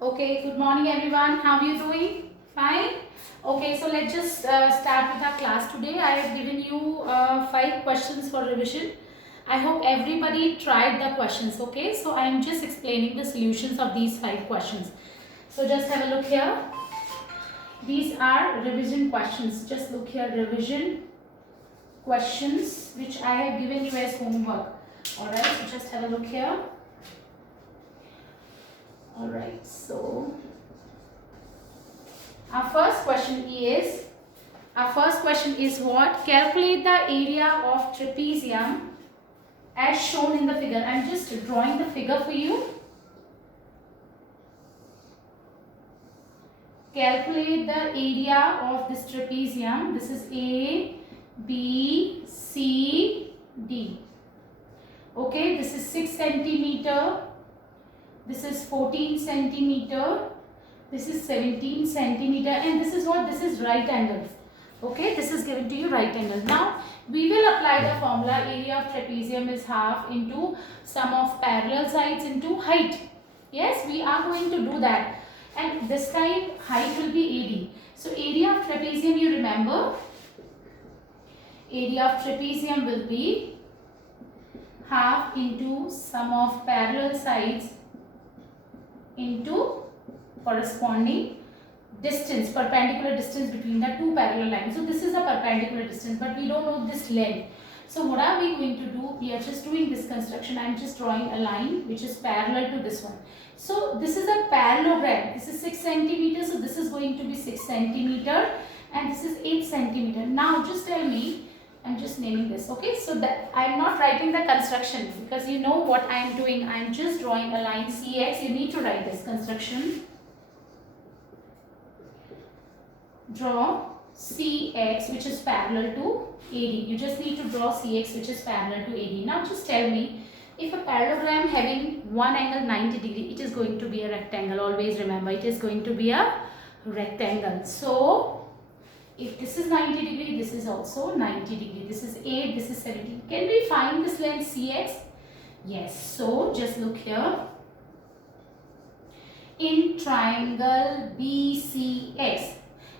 Okay, good morning everyone. How are you doing? Fine? Okay, so let's just start with our class today. I have given you 5 questions for revision. I hope everybody tried the questions, okay? So I am just explaining the solutions of these 5 questions. So just have a look here. These are revision questions. Just look here, revision questions which I have given you as homework. Alright, so just have a look here. Alright, so our first question is what? Calculate the area of trapezium as shown in the figure. I am just drawing the figure for you. Calculate the area of this trapezium. This is A, B, C, D. Okay, this is 6 centimeter. This is 14 centimeter. This is 17 centimeter, and this is what? This is right angle. Okay, this is given to you right angle. Now we will apply the formula. Area of trapezium is half into sum of parallel sides into height. Yes, we are going to do that, and this time height will be AD. So area of trapezium, you remember, area of trapezium will be half into sum of parallel sides into corresponding distance, perpendicular distance between the two parallel lines. So this is a perpendicular distance, but we don't know this length. So what are we going to do? We are just doing this construction. I am just drawing a line which is parallel to this one. So this is a parallelogram. This is 6 centimeters. So this is going to be 6 centimeter and this is 8 centimeter. Now just tell me, I'm just naming this, okay? So that I am not writing the construction because you know what I am doing. I am just drawing a line CX. You need to write this construction. Draw CX which is parallel to AD. You just need to draw CX which is parallel to AD. Now just tell me, if a parallelogram having one angle 90 degree, it is going to be a rectangle. Always remember, it is going to be a rectangle. So if this is 90 degree, this is also 90 degree. This is 8, this is 17. Can we find this length CX? Yes. So just look here. In triangle BCX,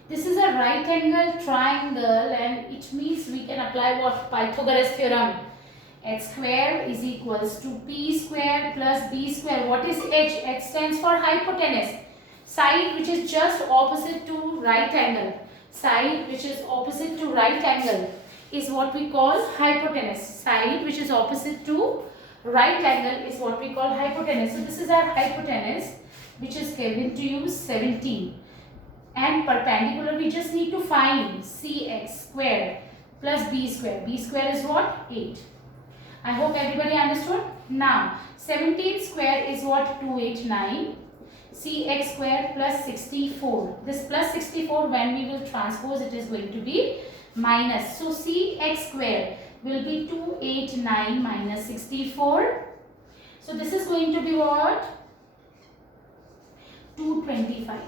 this is a right angle triangle, and it means we can apply what? Pythagoras theorem. X square is equals to P square plus B square. What is H? H stands for hypotenuse. Side which is just opposite to right angle. Side which is opposite to right angle is what we call hypotenuse. Side which is opposite to right angle is what we call hypotenuse. So this is our hypotenuse which is given to you 17. And perpendicular, we just need to find CX square plus B square. B square is what? 8. I hope everybody understood. Now 17 square is what? 289. CX square plus 64. This plus 64, when we will transpose, it is going to be minus. So CX square will be 289 minus 64. So this is going to be what? 225.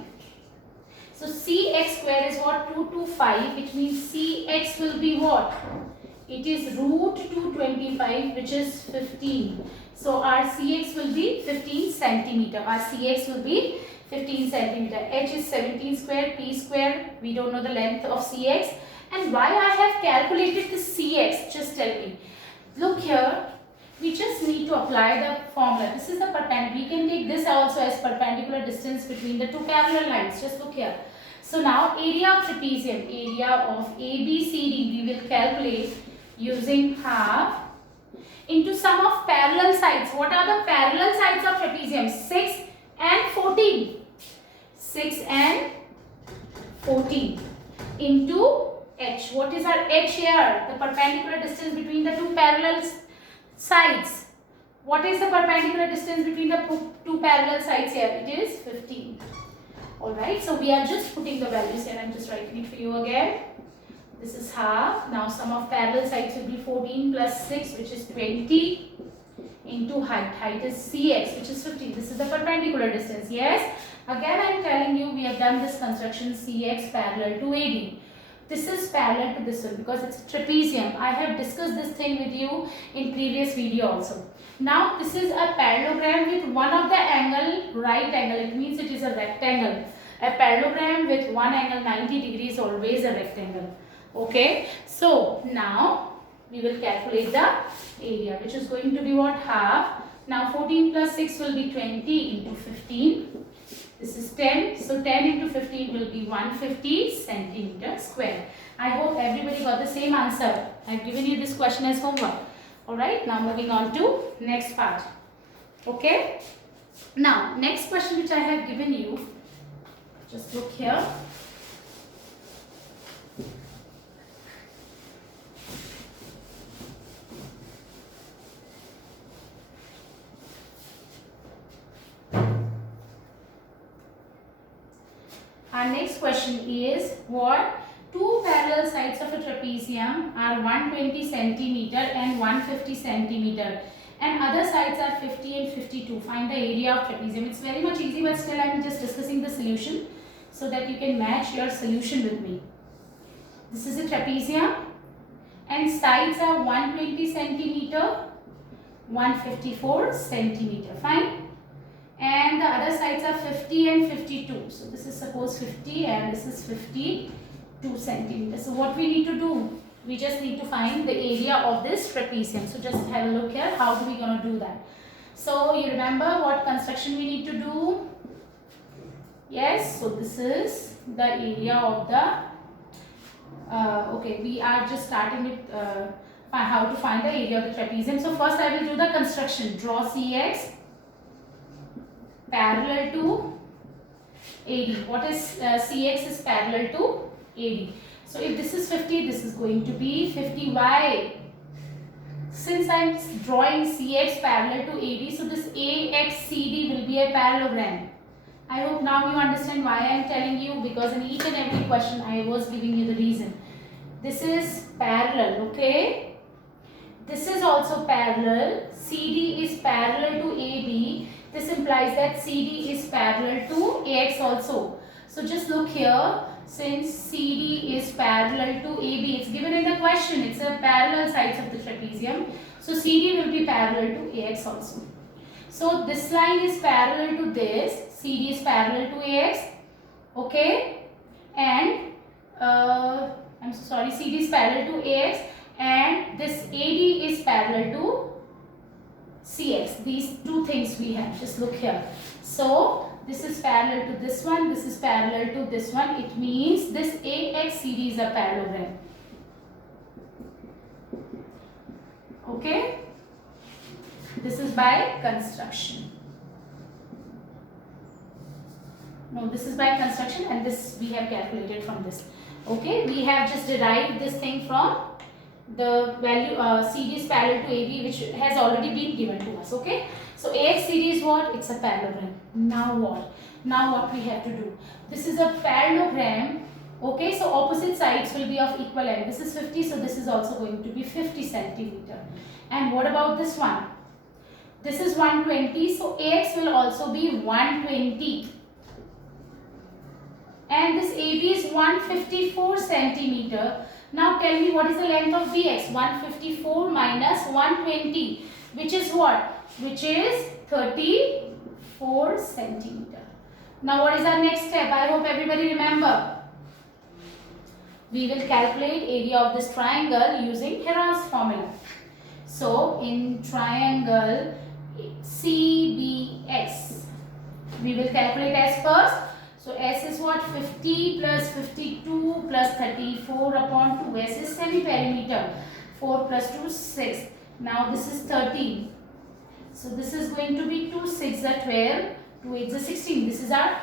So Cx square is what? 225, which means Cx will be what? It is root 225, which is 15. So our Cx will be 15 centimeter. Our Cx will be 15 centimeter. H is 17 square, P square. We don't know the length of Cx. And why I have calculated this Cx? Just tell me. Look here. We just need to apply the formula. This is the perpendicular. We can take this also as perpendicular distance between the two parallel lines. Just look here. So now area of trapezium, area of ABCD, we will calculate using half into sum of parallel sides. What are the parallel sides of trapezium? 6 and 14. 6 and 14 into H. What is our H here? The perpendicular distance between the two parallel sides. What is the perpendicular distance between the two parallel sides here? It is 15. Alright, so we are just putting the values here. I am just writing it for you again. This is half. Now sum of parallel sides will be 14 plus 6, which is 20, into height. Height is Cx, which is 15. This is the perpendicular distance. Yes. Again I am telling you, we have done this construction Cx parallel to AD. This is parallel to this one because it's a trapezium. I have discussed this thing with you in previous video also. Now this is a parallelogram with one of the angle right angle. It means it is a rectangle. A parallelogram with one angle 90 degrees is always a rectangle. Okay. So now we will calculate the area, which is going to be what? Half. Now 14 plus 6 will be 20 into 15. This is 10. So 10 into 15 will be 150 centimeter square. I hope everybody got the same answer. I have given you this question as homework. Alright, now moving on to next part. Okay. Now next question which I have given you. Just look here. Our next question is what? Two parallel sides of a trapezium are 120 centimeter and 150 centimeter, and other sides are 50 and 52. Find the area of trapezium. It's very much easy, but still I am just discussing the solution so that you can match your solution with me. This is a trapezium and sides are 120 centimeter, 154 centimeter. Fine. And the other sides are 50 and 52. So this is suppose 50 and this is 52 centimeters. So what we need to do? We just need to find the area of this trapezium. So just have a look here. How are we going to do that? So you remember what construction we need to do? Yes. So this is the area of the. Okay, we are just starting with how to find the area of the trapezium. So first I will do the construction. Draw CX parallel to AD. What is CX is parallel to AD. So if this is 50, this is going to be 50. Why? Since I am drawing CX parallel to AD, so this AXCD will be a parallelogram. I hope now you understand why I am telling you, because in each and every question I was giving you the reason. This is parallel, okay? This is also parallel. CD is parallel to AB. This implies that CD is parallel to AX also. So just look here. Since CD is parallel to AB, it's given in the question. It's a parallel sides of the trapezium. So CD will be parallel to AX also. So this line is parallel to this. CD is parallel to AX. Okay. And I'm so sorry. CD is parallel to AX. And this AD is parallel to CX. These two things we have. Just look here. So this is parallel to this one. This is parallel to this one. It means this AXCD is a parallelogram. Okay. This is by construction. No, this is by construction, and this we have calculated from this. Okay. We have just derived this thing from the value CD is parallel to AB, which has already been given to us. Okay. So AXCD is what? It's a parallelogram. Now what? Now what we have to do? This is a parallelogram. Okay. So opposite sides will be of equal length. This is 50. So this is also going to be 50 centimeter. And what about this one? This is 120. So AX will also be 120. And this AB is 154 centimeter. Now tell me what is the length of BX? 154 minus 120, which is what? Which is 34 centimeter. Now what is our next step? I hope everybody remember. We will calculate area of this triangle using Heron's formula. So in triangle CBS, we will calculate S first. So S is what? 50 plus 52 plus 34 upon 2. S is semi-perimeter. 4 plus 2 is 6. Now this is 13. So this is going to be 2 6 are 12. 2 8 is 16. This is our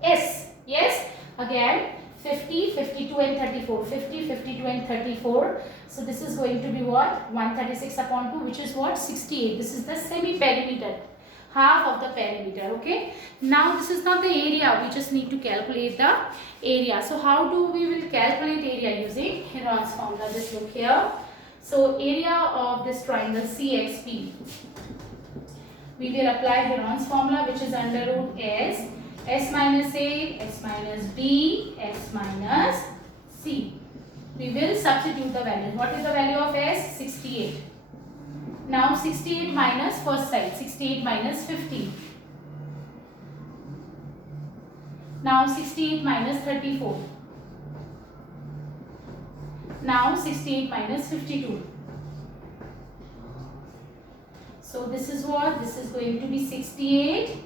S. Yes. Again 50, 52 and 34. 50, 52 and 34. So this is going to be what? 136 upon 2, which is what? 68. This is the semi-perimeter. Half of the perimeter. Okay. Now this is not the area. We just need to calculate the area. So how do we will calculate area? Using Heron's formula. Just look here. So area of this triangle CXP. We will apply Heron's formula, which is under root S. S minus A, S minus B, S minus C. We will substitute the value. What is the value of S? 68. Now 68 minus first side, 68 minus 50. Now 68 minus 34. Now 68 minus 52. So this is what? This is going to be 68.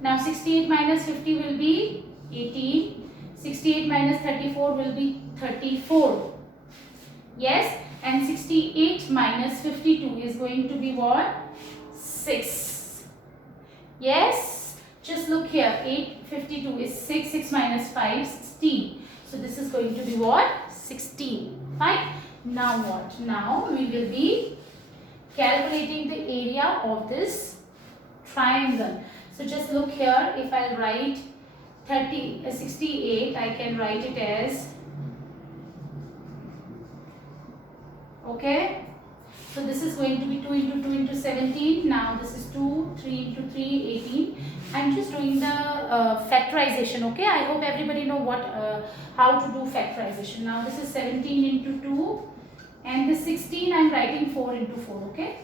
Now 68 minus 50 will be 18. 68 minus 34 will be 34. Yes? And 68 minus 52 is going to be what? 6. Yes? Just look here. 852 is 6. 6 minus 5, 16. So this is going to be what? 16. Fine? Now what? Now we will be calculating the area of this triangle. So just look here. If I write 68, I can write it as, okay, so this is going to be 2 into 2 into 17. Now this is 2, 3 into 3, 18. I'm just doing the factorization, okay. I hope everybody know what how to do factorization. Now this is 17 into 2 and this 16 I'm writing 4 into 4, okay.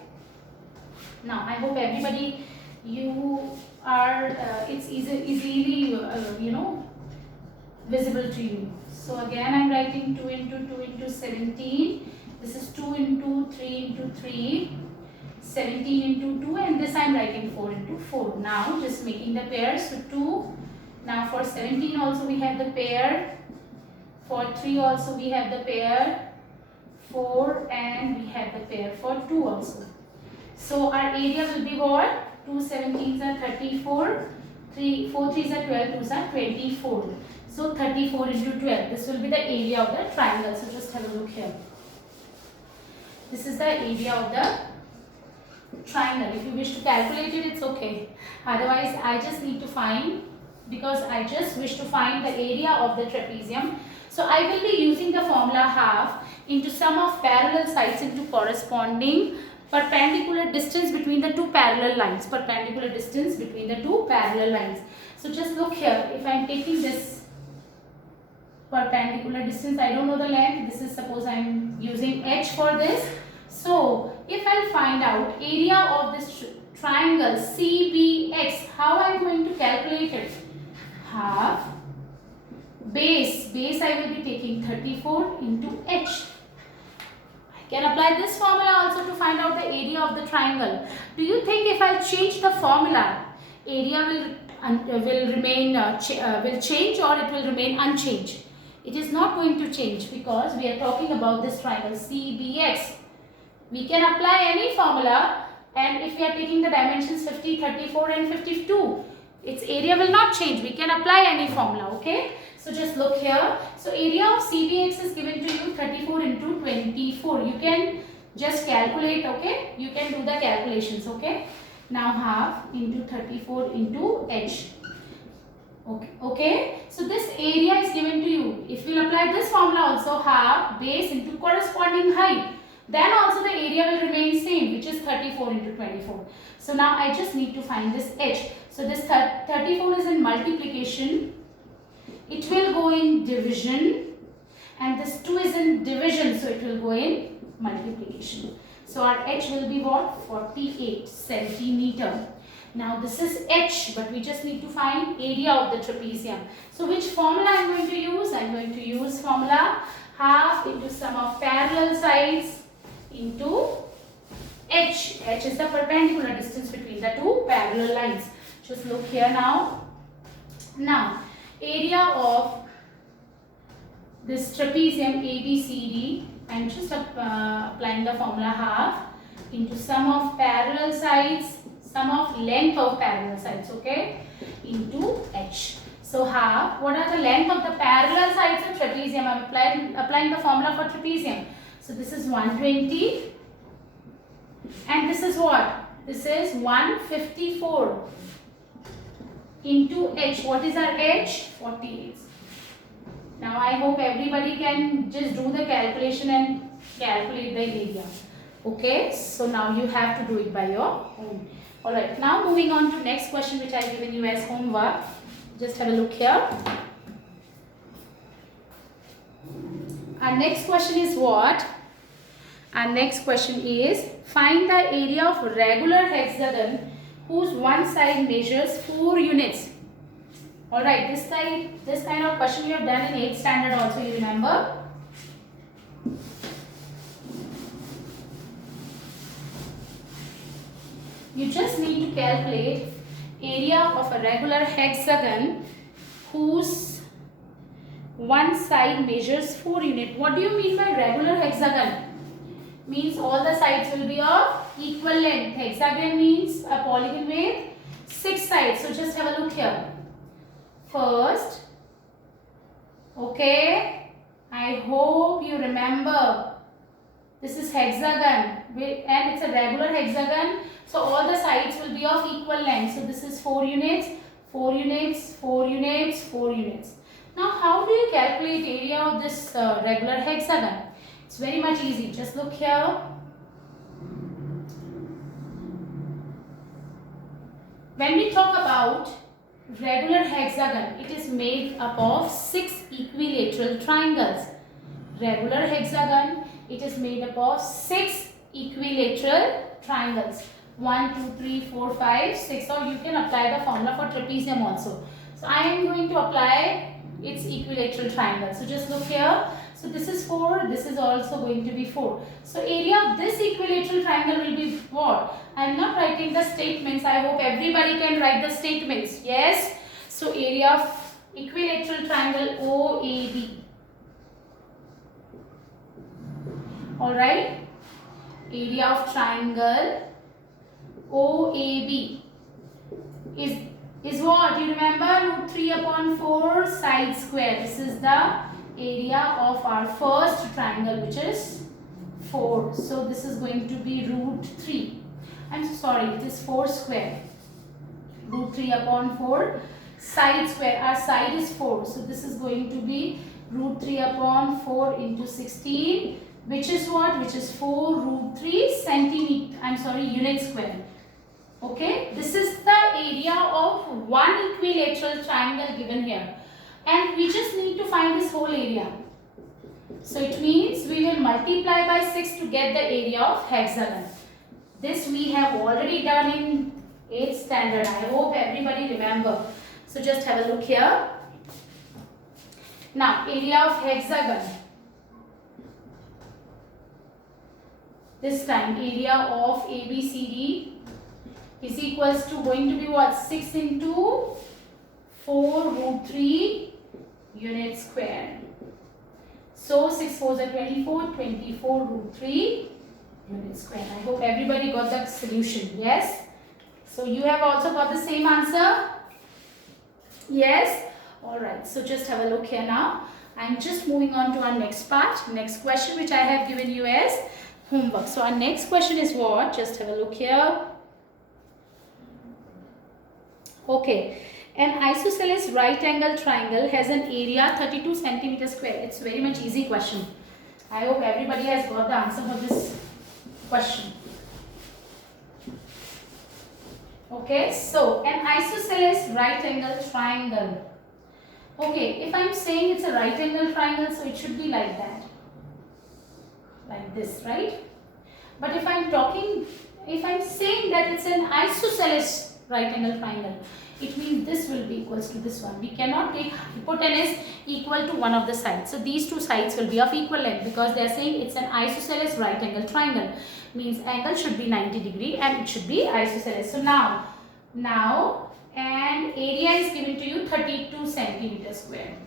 Now I hope everybody, you are it's easily you know, visible to you. So again I'm writing 2 into 2 into 17. This is 2 into 3 into 3, 17 into 2, and this I am writing 4 into 4. Now just making the pairs. So 2. Now for 17 also we have the pair. For 3 also we have the pair. 4 and we have the pair for 2 also. So our area will be what? 2 17s are 34. 4 3s are 12. 2s are 24. So 34 into 12. This will be the area of the triangle. So just have a look here. This is the area of the triangle. If you wish to calculate it, it's okay. Otherwise, I just need to find, because I just wish to find the area of the trapezium. So I will be using the formula half into sum of parallel sides into corresponding perpendicular distance between the two parallel lines. Perpendicular distance between the two parallel lines. So just look here. If I am taking this perpendicular distance, I don't know the length. This is, suppose I am using h for this. So if I find out area of this triangle CBX, how I am going to calculate it? Half base I will be taking 34 into h. I can apply this formula also to find out the area of the triangle. Do you think if I change the formula, area will remain will change, or it will remain unchanged? It is not going to change, because we are talking about this triangle CBX. We can apply any formula, and if we are taking the dimensions 50, 34 and 52, its area will not change. We can apply any formula, okay. So just look here. So area of CBX is given to you 34 into 24. You can just calculate, okay. You can do the calculations, okay. Now half into 34 into h. Okay. So this area is given to you. If you apply this formula also, half base into corresponding height, then also the area will remain same, which is 34 into 24. So now I just need to find this h. So this 34 is in multiplication. It will go in division, and this 2 is in division, so it will go in multiplication. So our h will be what? 48 centimeter. Now this is h, but we just need to find area of the trapezium. So which formula I am going to use? I am going to use formula half into sum of parallel sides into h. H is the perpendicular distance between the two parallel lines. Just look here now. Now area of this trapezium ABCD, I am just applying the formula half into sum of parallel sides, sum of length of parallel sides, okay, into h. So half, what are the length of the parallel sides of trapezium? I am applying the formula for trapezium. So this is 120 and this is what? This is 154 into h. What is our h? 48. Now I hope everybody can just do the calculation and calculate the area. Okay, so now you have to do it by your own. Alright, now moving on to next question which I have given you as homework. Just have a look here. Our next question is what? Our next question is, find the area of regular hexagon whose one side measures 4 units. Alright, this kind of question we have done in 8th standard also, you remember. You just need to calculate area of a regular hexagon whose one side measures 4 units. What do you mean by regular hexagon? Means all the sides will be of equal length. Hexagon means a polygon with 6 sides. So just have a look here. First, okay, I hope you remember. This is hexagon and it's a regular hexagon. So all the sides will be of equal length. So this is 4 units, 4 units, 4 units, 4 units. Now how do you calculate area of this regular hexagon? It's very much easy. Just look here. When we talk about regular hexagon, it is made up of 6 equilateral triangles. Regular hexagon, it is made up of 6 equilateral triangles. 1, 2, 3, 4, 5, 6, or you can apply the formula for trapezium also. So I am going to apply its equilateral triangle. So just look here. So this is 4, this is also going to be 4. So area of this equilateral triangle will be what? I am not writing the statements. I hope everybody can write the statements. Yes. So area of equilateral triangle OAB. Alright. Area of triangle OAB is what? You remember root 3 upon 4 side square. This is the area of our first triangle, which is 4. So this is going to be root 3. I'm so sorry, it is 4 square. Root 3 upon 4 side square. Our side is 4. So this is going to be root 3 upon 4 into 16, which is what? Which is 4 root 3 centimeter. I'm sorry, unit square. Okay, this is the area of one equilateral triangle given here. And we just need to find this whole area. So it means we will multiply by 6 to get the area of hexagon. This we have already done in 8th standard. I hope everybody remember. So just have a look here. Now area of hexagon. This time area of ABCD is equals to going to be what? 6 into 4 root 3 unit square. So 6 4s are 24, 24 root 3 unit square. I hope everybody got the solution. Yes. So you have also got the same answer. Yes. Alright. So just have a look here now. I'm just moving on to our next part. Next question which I have given you as homework. So our next question is what? Just have a look here. Okay. An isosceles right angle triangle has an area 32 centimeter square. It's very much easy question. I hope everybody has got the answer for this question. Okay, so an isosceles right angle triangle. Okay, if I'm saying it's a right angle triangle, so it should be like that. Like this, right? But if I'm saying that it's an isosceles right angle triangle, it means this will be equals to this one. We cannot take hypotenuse equal to one of the sides. So these two sides will be of equal length because they are saying it's an isosceles right angle triangle. Means angle should be 90 degree and it should be isosceles. So now and area is given to you 32 centimeter square.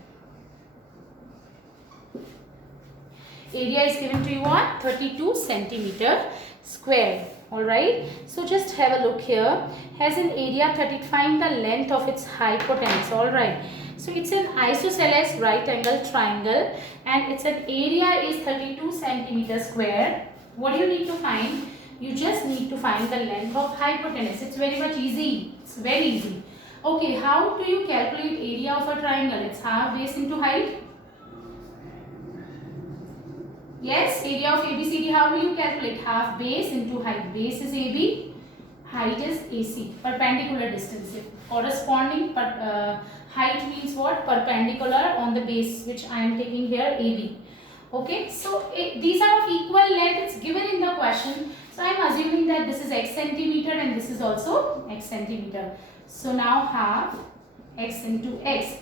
Area is given to you what? 32 centimeter square. Alright, so just have a look here. Has an area 30, find the length of its hypotenuse. Alright, so it's an isosceles right angle triangle and its an area is 32 centimeter square. What do you need to find? You just need to find the length of hypotenuse. It's very much easy. It's very easy. Okay, how do you calculate area of a triangle? It's half base into height. Yes, area of ABCD, how will you calculate? Half base into height. Base is AB, height is AC, perpendicular distance. Corresponding height means what? Perpendicular on the base, which I am taking here AB. Okay, so these are of equal length. It's given in the question. So I am assuming that this is x centimeter and this is also x centimeter. So now half x into x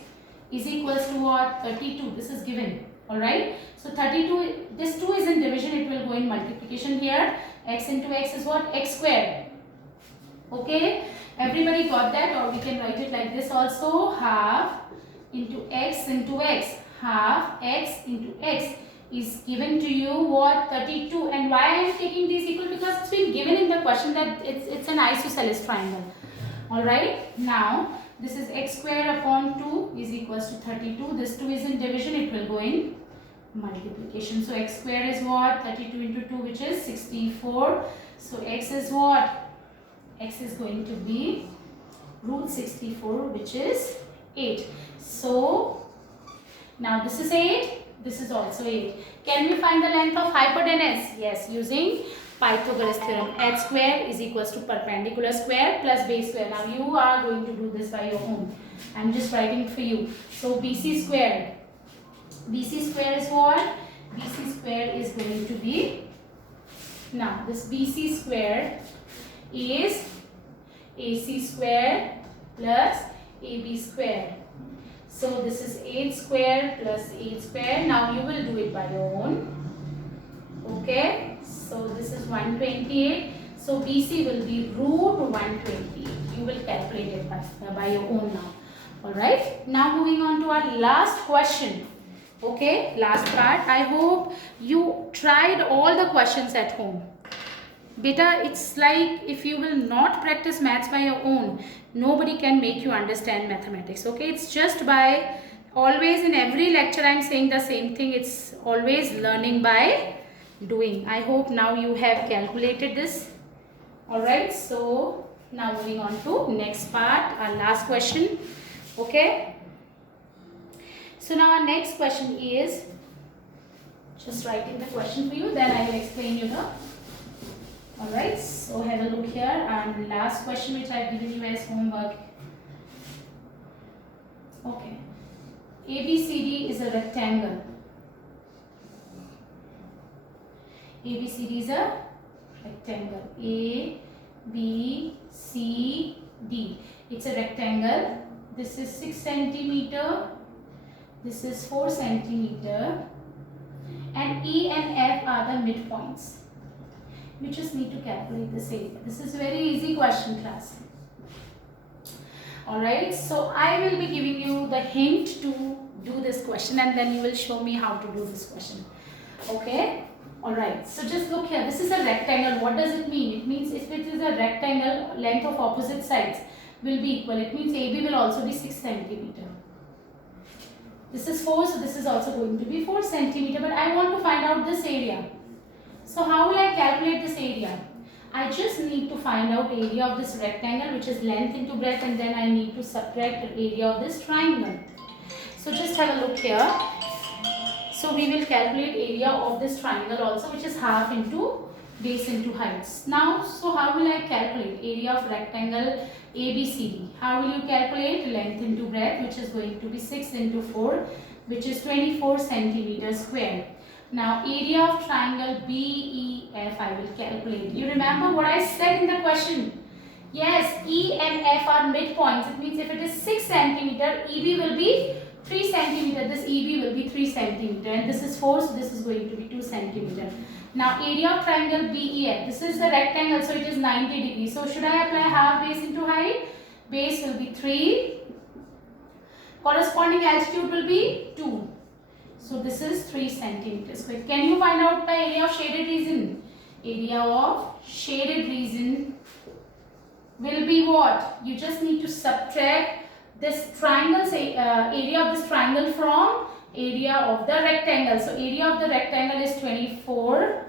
is equals to what? 32. This is given. Alright. So 32, this 2 is in division. It will go in multiplication here. X into x is what? X squared. Okay. Everybody got that? Or we can write it like this also. Half into x into x. Half x into x is given to you what? 32. And why I am taking these equal? Because it's been given in the question that it's an isosceles triangle. Alright. Now this is x square upon 2 is equals to 32. This 2 is in division. It will go in multiplication. So x square is what? 32 into 2, which is 64. So x is what? X is going to be root 64, which is 8. So now this is 8. This is also 8. Can we find the length of hypotenuse? Yes, using Pythagoras theorem. H square is equals to perpendicular square plus base square. Now you are going to do this by your own. I am just writing for you. So BC square. BC square is what? BC square is going to be, now this BC square is AC square plus AB square. So this is 8 square plus 8 square. Now you will do it by your own. Okay. So this is 128. So BC will be root 120. You will calculate it by your own now. Alright. Now moving on to our last question. Okay. Last part. I hope you tried all the questions at home. Beta, it's like if you will not practice maths by your own, nobody can make you understand mathematics. Okay, it's just by, always in every lecture I am saying the same thing. It's always learning by doing. I hope now you have calculated this. Alright, so now moving on to next part, our last question. Okay, so now our next question is, just writing the question for you, then I will explain you the. Alright, so have a look here, and last question which I have given you as homework. Okay, ABCD is a rectangle. ABCD is a rectangle. A, B, C, D. It's a rectangle. This is 6 centimeter. This is 4 centimeter. And E and F are the midpoints. You just need to calculate this area. This is a very easy question, class. Alright, so I will be giving you the hint to do this question, and then you will show me how to do this question. Okay, alright, so just look here. This is a rectangle. What does it mean? It means if it is a rectangle, length of opposite sides will be equal. It means AB will also be 6 centimeter. This is 4, so this is also going to be 4 centimeter. But I want to find out this area. So how will I calculate this area? I just need to find out area of this rectangle, which is length into breadth, and then I need to subtract the area of this triangle. So just have a look here. So we will calculate area of this triangle also, which is half into base into heights. Now, so how will I calculate area of rectangle ABCD? How will you calculate length into breadth, which is going to be 6 into 4, which is 24 centimeters square. Now area of triangle BEF I will calculate. You remember what I said in the question? Yes, E and F are midpoints. It means if it is 6 centimeter, EB will be 3 centimeter. This EB will be 3 centimeter, and this is 4, so this is going to be 2 centimeter. Now area of triangle BEF. This is the rectangle, so it is 90 degrees. So should I apply half base into height? Base will be 3. Corresponding altitude will be 2. So this is 3 centimeters square. Can you find out the area of shaded region? Area of shaded region will be what? You just need to subtract this triangle, area of this triangle from area of the rectangle. So area of the rectangle is 24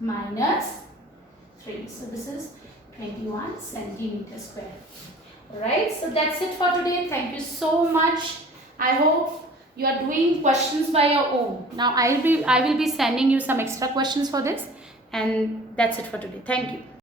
minus 3. So this is 21 centimeters square. Alright, so that's it for today. Thank you so much. I hope you are doing questions by your own. Now I will be sending you some extra questions for this, and that's it for today. Thank you.